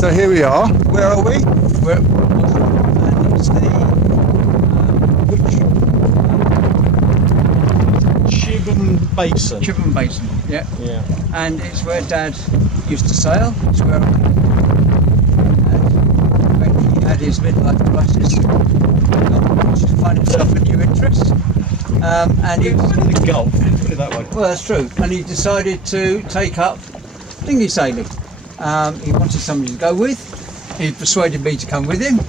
So here we are. Where are we? We're at Bosham, and it's the Chibham Basin. Chibham Basin, yeah. Yeah. And it's where Dad used to sail. It's where and when he had his midlife crisis, he wanted to find himself a new interest. And he The Gulf, put it that way. well, that's true. And he decided to take up dinghy sailing. He wanted somebody to go with. He persuaded me to come with him.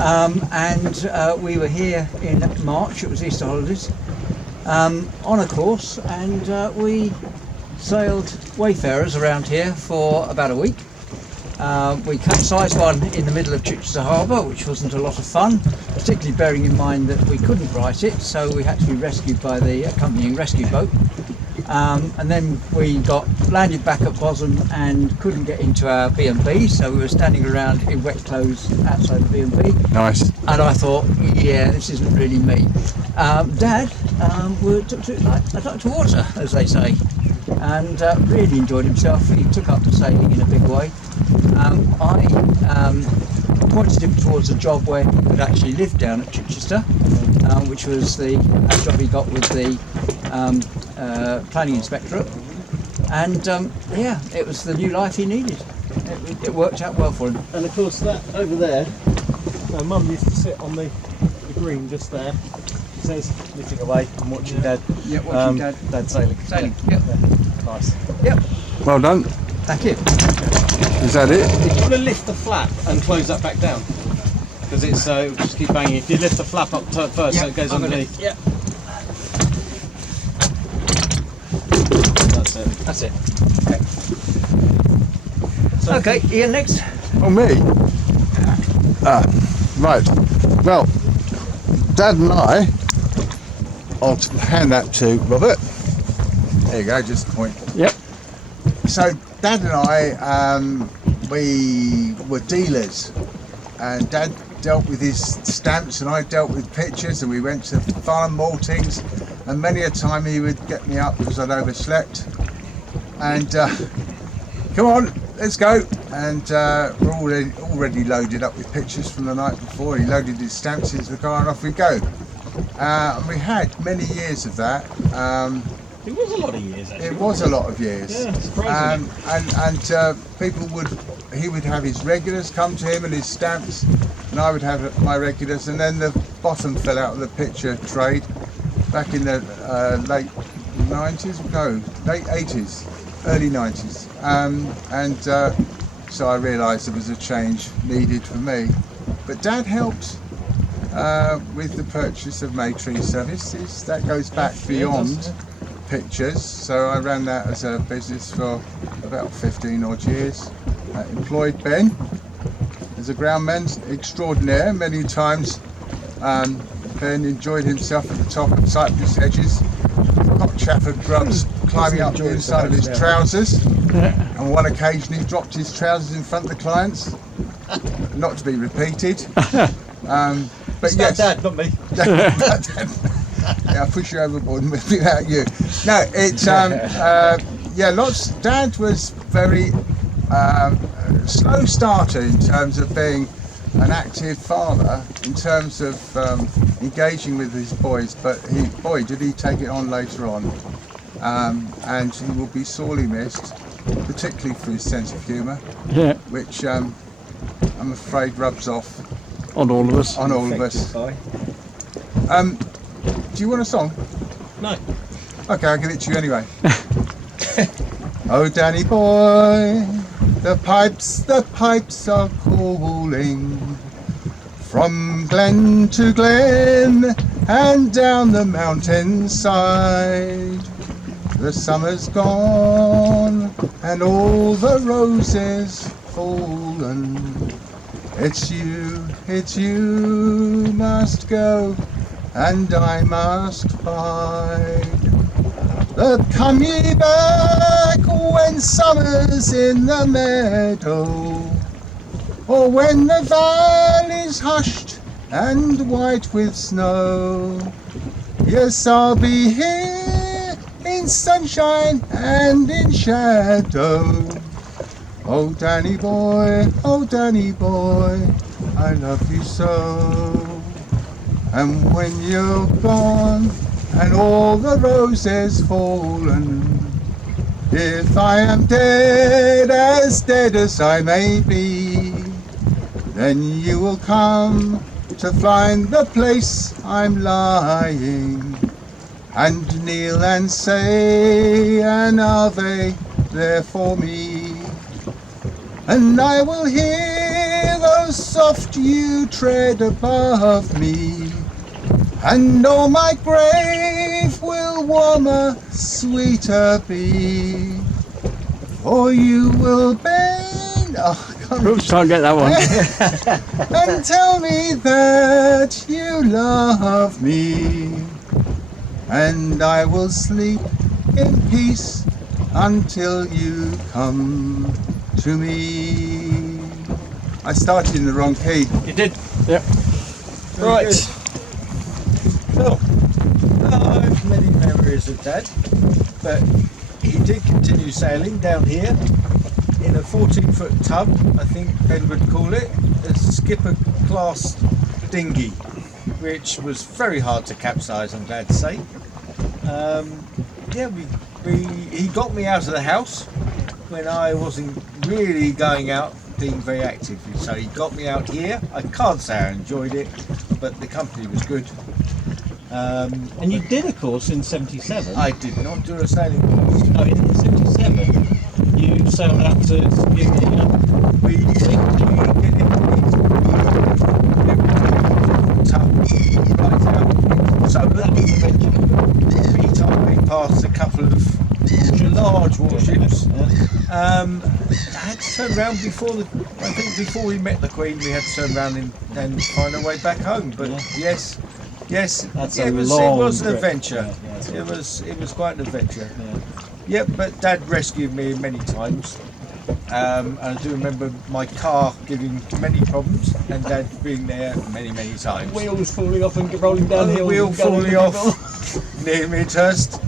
And we were here in March, it was Easter holidays, on a course, and we sailed wayfarers around here for about a week. We capsized one in the middle of Chichester Harbour, which wasn't a lot of fun, particularly bearing in mind that we couldn't right it, so we had to be rescued by the accompanying rescue boat. And then we got landed back at Bosham and couldn't get into our B&B, so we were standing around in wet clothes outside the B&B. Nice. And I thought, yeah, this isn't really me. Dad took to water, as they say, and really enjoyed himself. He took up to sailing in a big way. I pointed him towards a job where he could actually live down at Chichester, which was the job he got with the planning inspectorate. And yeah, it was the new life he needed. It worked out well for him. And of course that over there, Mum used to sit on the green just there. She says, knitting away and watching Dad. Yeah, watching Dad sailing. Sailing, yep. Yeah. Nice. Yep. Well done. Thank you. Is that it? If you want to lift the flap and close that back down, because it's it'll just keep banging. If you lift the flap up first, so it goes underneath. Yeah. That's it. That's it. Okay. So Okay, Ian, next. Oh, me? Right. Well, Dad and I, I'll hand that to Robert. There you go, just point. Yep. So Dad and I, we were dealers, and Dad dealt with his stamps and I dealt with pictures, and we went to farm maltings, and many a time he would get me up because I'd overslept, and come on, let's go, and we're already loaded up with pictures from the night before. He loaded his stamps into the car and off we go. And we had many years of that. it was a lot of years actually. It was a lot of years. Yeah, surprisingly. And he would have his regulars come to him and his stamps, and I would have my regulars, and then the bottom fell out of the picture trade back in the late 80s, early 90s. So I realised there was a change needed for me. But Dad helped with the purchase of May Tree Services. That goes back beyond pictures, so I ran that as a business for about 15 odd years. Employed Ben as a groundman extraordinaire. Many times Ben enjoyed himself at the top of cypress hedges, got Chafford grubs climbing up the inside of his trousers. On one occasion he dropped his trousers in front of the clients, not to be repeated. But yes, Dad, not me. Yeah, I'll push you overboard without you. No, it's yeah, lots. Dad was very slow starter in terms of being an active father, in terms of engaging with his boys, but boy did he take it on later on, and he will be sorely missed, particularly for his sense of humour, Yeah. which I'm afraid rubs off On all of us. on all of us. Do you want a song? No. Okay, I'll give it to you anyway. Oh, Danny boy, the pipes are calling from glen to glen and down the mountainside. The summer's gone and all the roses fallen. It's you must go and I must bide. But come ye back when summer's in the meadow, or when the valley's hushed and white with snow. Yes, I'll be here in sunshine and in shadow. Oh Danny boy, I love you so. And when you're gone and all the roses fallen, if I am dead as I may be, then you will come to find the place I'm lying, and kneel and say an Ave there for me. And I will hear those soft you tread above me, and oh my grave will warmer, sweeter be, for you will bend, Oops, can't get that one. and tell me that you love me, and I will sleep in peace until you come to me. I started in the wrong key. You did. Yep. Right. Phil, I have many memories of Dad, but he did continue sailing down here in a 14-foot tub, I think Ben would call it, a skipper class dinghy, which was very hard to capsize, I'm glad to say. He got me out of the house when I wasn't really going out being very active, so he got me out here. I can't say I enjoyed it, but the company was good. And you did a course in 77? I did not do a sailing course. No, in 77 you sailed out to We did we passed a couple of large warships. I had to turn around before we met the Queen. We had to turn around and find our way back home. But yes, That's it a was long an trip. adventure. Yeah, It was quite an adventure. Yeah, but Dad rescued me many times. And I do remember my car giving many problems and Dad being there many times. Wheels falling off and rolling downhill. Wheel falling off near Midhurst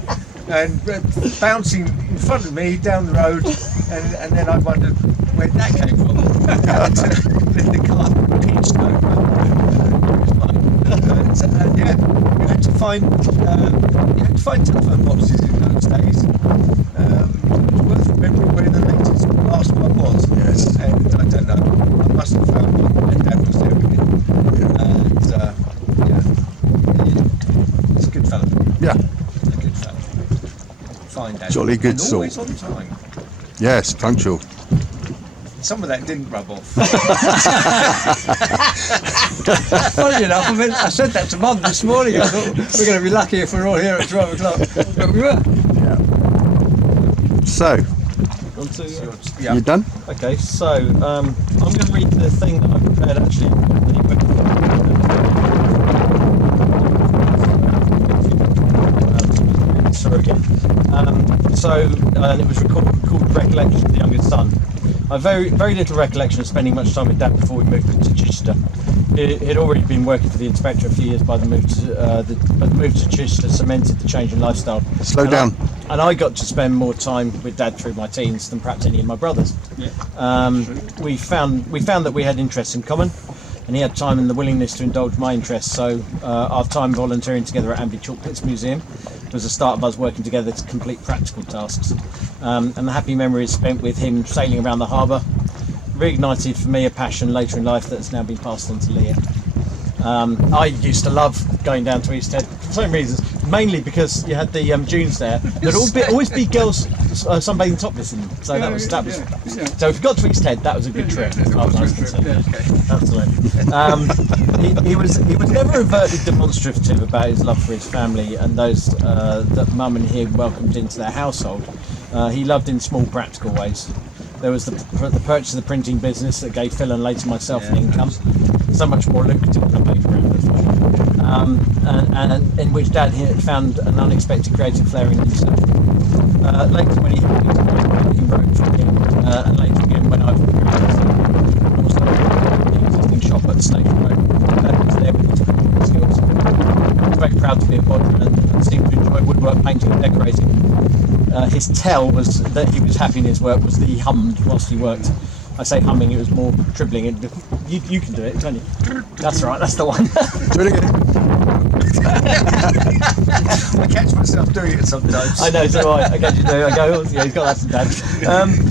and bouncing in front of me down the road, and then I wondered where that came from. The car pitched over. You had to find telephone boxes in those days. It's worth remembering where the last one was. Yes. And I don't know. I must have found one, and Dad was there with it. And he's a good fella. Yeah. A good fella. Fine Dad. Jolly good and sort. always on time. Yes, punctual. Some of that didn't rub off. Funny enough, I said that to Mum this morning. I thought we're going to be lucky if we're all here at 12 o'clock. But we were. So, On to, Yeah. you done? okay, so I'm going to read the thing that I prepared actually. Sorry again. And it was called Recollection of the Youngest Son. I have very little recollection of spending much time with Dad before we moved to Chichester. He'd already been working for the inspector a few years by the move to but the move to Chichester cemented the change in lifestyle. Slow down. And I got to spend more time with Dad through my teens than perhaps any of my brothers. We found that we had interests in common, and he had time and the willingness to indulge my interests. So our time volunteering together at Amby Chalklets Museum was the start of us working together to complete practical tasks. And the happy memories spent with him sailing around the harbour reignited for me a passion later in life that's now been passed on to Leah. I used to love going down to East Head for the same reasons, mainly because you had the dunes there. There'd always be girls sunbathing topless in them, so that was. So if you got to East Head, that was a good trip. As far as I was concerned. Absolutely. He was never overtly demonstrative about his love for his family and those that Mum and he welcomed into their household. He loved in small practical ways. There was the purchase of the printing business that gave Phil and later myself an income, so much more lucrative than a paper round, that's for sure. And in which Dad had found an unexpected creative flair in himself. Later when he wrote for him, and later again when I was the existing shop at Station Road, Dad was there with his printing skills. I was very proud to be a bodger and seemed to enjoy woodwork, painting and decorating. His tell was that he was happy in his work was that he hummed whilst he worked. I say humming, it was more dribbling. You can do it, can't you? That's right, that's the one. Do it again. I catch myself doing it sometimes. I know, so I occasionally do. I go, oh, yeah, he's got that from Dad.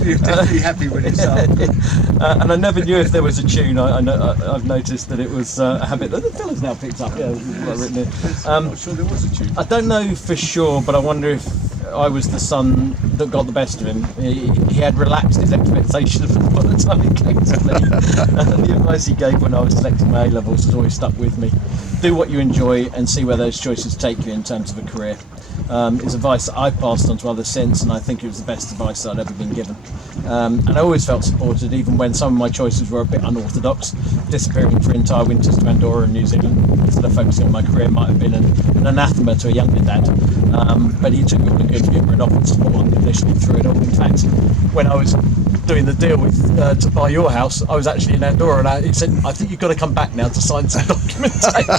You're definitely happy when it's up. And I never knew if there was a tune. I've noticed that it was a habit that the fella's now picked up. Yeah, what I've written here. I'm not sure there was a tune. I don't know for sure, but I wonder if I was the son that got the best of him. He had relaxed his expectations by the time it came to me. The advice he gave when I was selecting my A-levels has always stuck with me. Do what you enjoy and see where those choices take you in terms of a career. It's advice that I've passed on to others since, and I think it was the best advice that I'd ever been given. And I always felt supported, even when some of my choices were a bit unorthodox. Disappearing for entire winters to Andorra and New Zealand instead of focusing on my career might have been an anathema to a younger dad. But he took me with a good humour and offered support unconditionally through it all. In fact, when I was doing the deal with to buy your house, I was actually in Andorra, and he said, "I think you've got to come back now to sign some documentation."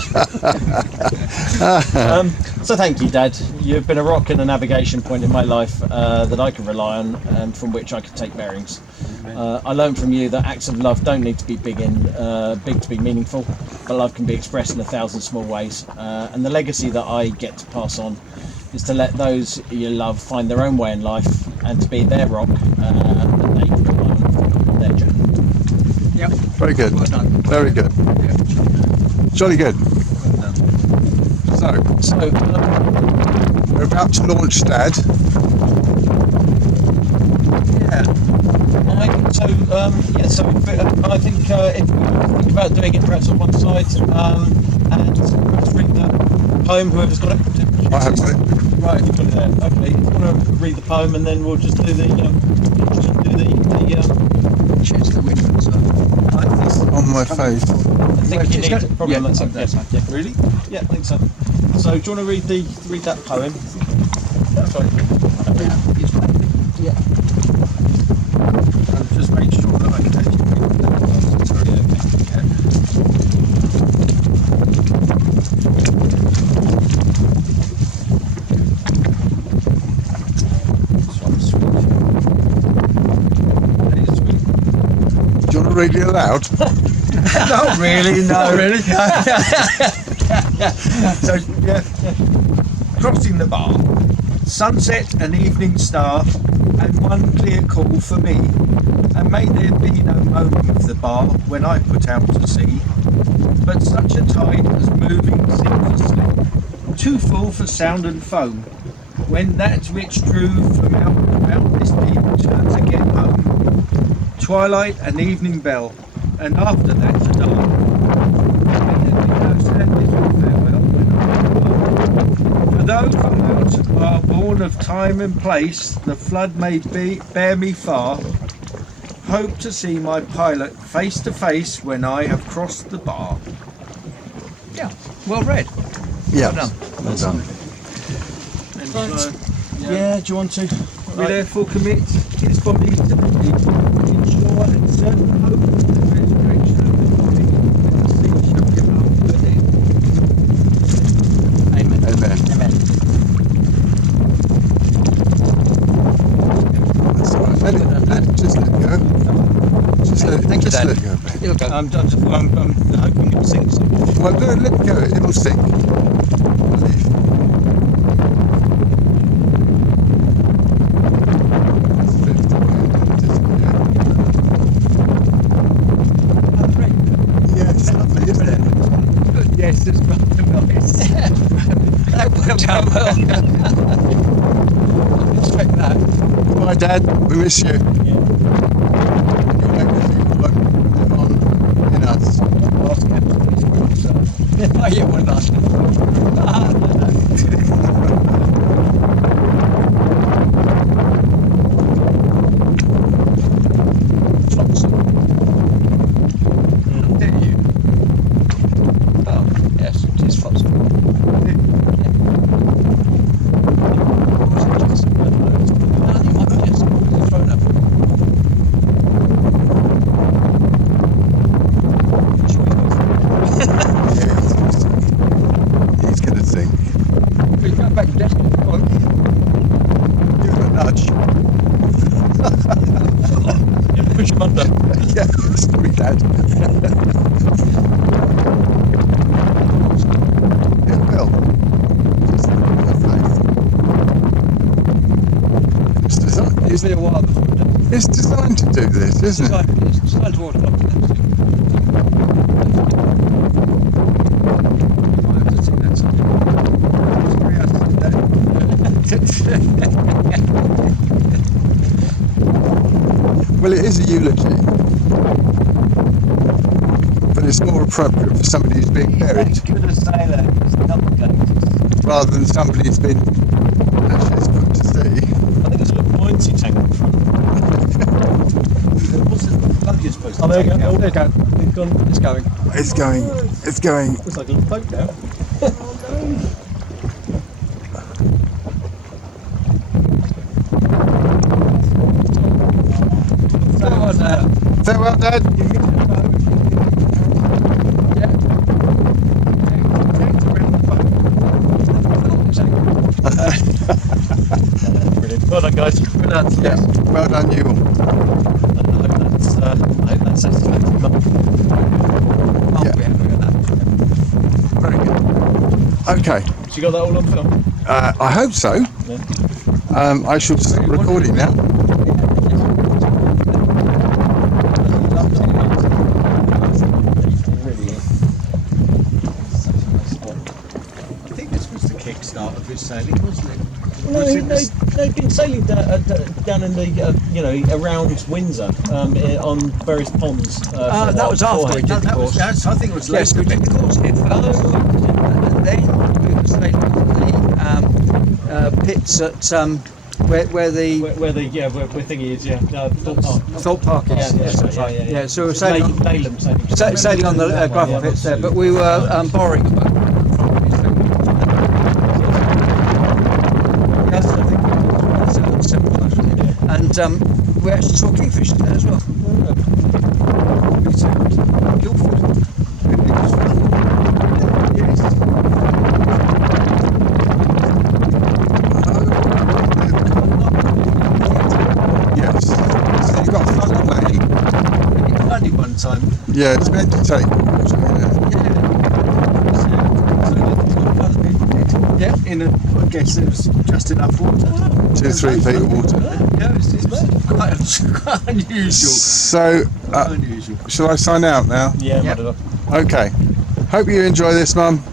So thank you, Dad. You've been a rock and a navigation point in my life that I can rely on and from which I can take bearings. I learned from you that acts of love don't need to be big to be meaningful, but love can be expressed in 1,000 small ways. And the legacy that I get to pass on is to let those you love find their own way in life and to be their rock and they can rely on their journey. Yep. Very good. Well done. Very good. Jolly good. So, we're about to launch Dad. So I think if we think about doing it perhaps on one side and perhaps read the poem, whoever's got it. I have got it. Right, you've got it there. Okay, if you want to read the poem, and then we'll just do the Cheers to the windows. On my face. I think you need probably Yeah, on that side. that's fine. Yeah. Really? Yeah, I think so. So do you want to read that poem? That's right. Yeah. I'll just make sure that I can actually read that. Sorry, okay. This one's sweet. That is sweet. Do you want to read it aloud? Not really, no. Not really? So, yeah. Crossing the bar, sunset and evening star, and one clear call for me. And may there be no moaning of the bar when I put out to sea, but such a tide as moving seems asleep, too full for sound and foam. When that which drew from out about this deep turns again home, twilight and evening bell, and after that the dark. May there be no sadness or farewell when I depart. For though from out are born of time and place, the flood may bear me far. Hope to see my pilot face to face when I have crossed the bar. Yeah. Well read. Yeah. Well done. Well done. And Yeah, do you want to? we therefore commit his body to the deep, ensure and certain hope of the resurrection of the body, and the sea shall give up the dead. Amen. Amen. Amen. That's all right. Just let it go. Just let it, Thank you, just Dad. let it go, babe. It'll go. I'm hoping it sinks. Well, let it go. It'll sink. I believe. Yeah, it's lovely, isn't it? Yes, it's rather nice. That worked out well. I expect that. Bye, Dad. We miss you. You make everything work on in us. Oh, yeah, well done. Did you? Oh, yes, it is Fox. He's going to sink. There you go. push him under. Yeah, sorry, Dad. It will. Just look at your face. It's designed, It'll be a while before we're done. it's designed to do this, isn't it? It's designed to autolock. Well, it is a eulogy, but it's more appropriate for somebody who's being buried Could a sailor is not gated. rather than somebody who's been actually it's put to sea. I think there's a little buoyancy tank in front. What's the plug you're supposed to Oh, there you take go. out? There you go. It's gone. It's going. It's going. It's going. Looks like a little boat now. Farewell, Dad. Brilliant. Well done, guys. Well done. Yeah. Well done, you. I hope that's satisfactory. Yeah. Very good. Okay. So you got that all on film? I hope so. I shall stop recording now. I think this was the kickstart of his sailing, wasn't it? No, they've been sailing down in the, around Windsor on various ponds. That was after we did the course. I think it was Yes, we later. did the course here first, and then we were sailing the pits at where the Where thingy is, yeah. Thorpe Park. Thorpe Park is. Yeah, Yes, that's right. yeah. Yeah, so we were sailing on, Nayland sailing. sailing on the gravel pits there, but we were borrowing a boat. And we actually saw kingfishers there as well. Yes. So you've got Clement-May. Only one time. Yeah, it's meant to take water. Yeah, in a, I guess it was just enough water. 2-3 feet of water. Yeah, it's quite unusual. So, Quite unusual. shall I sign out now? Yeah, Yep. mudded up. Okay. Hope you enjoy this, Mum.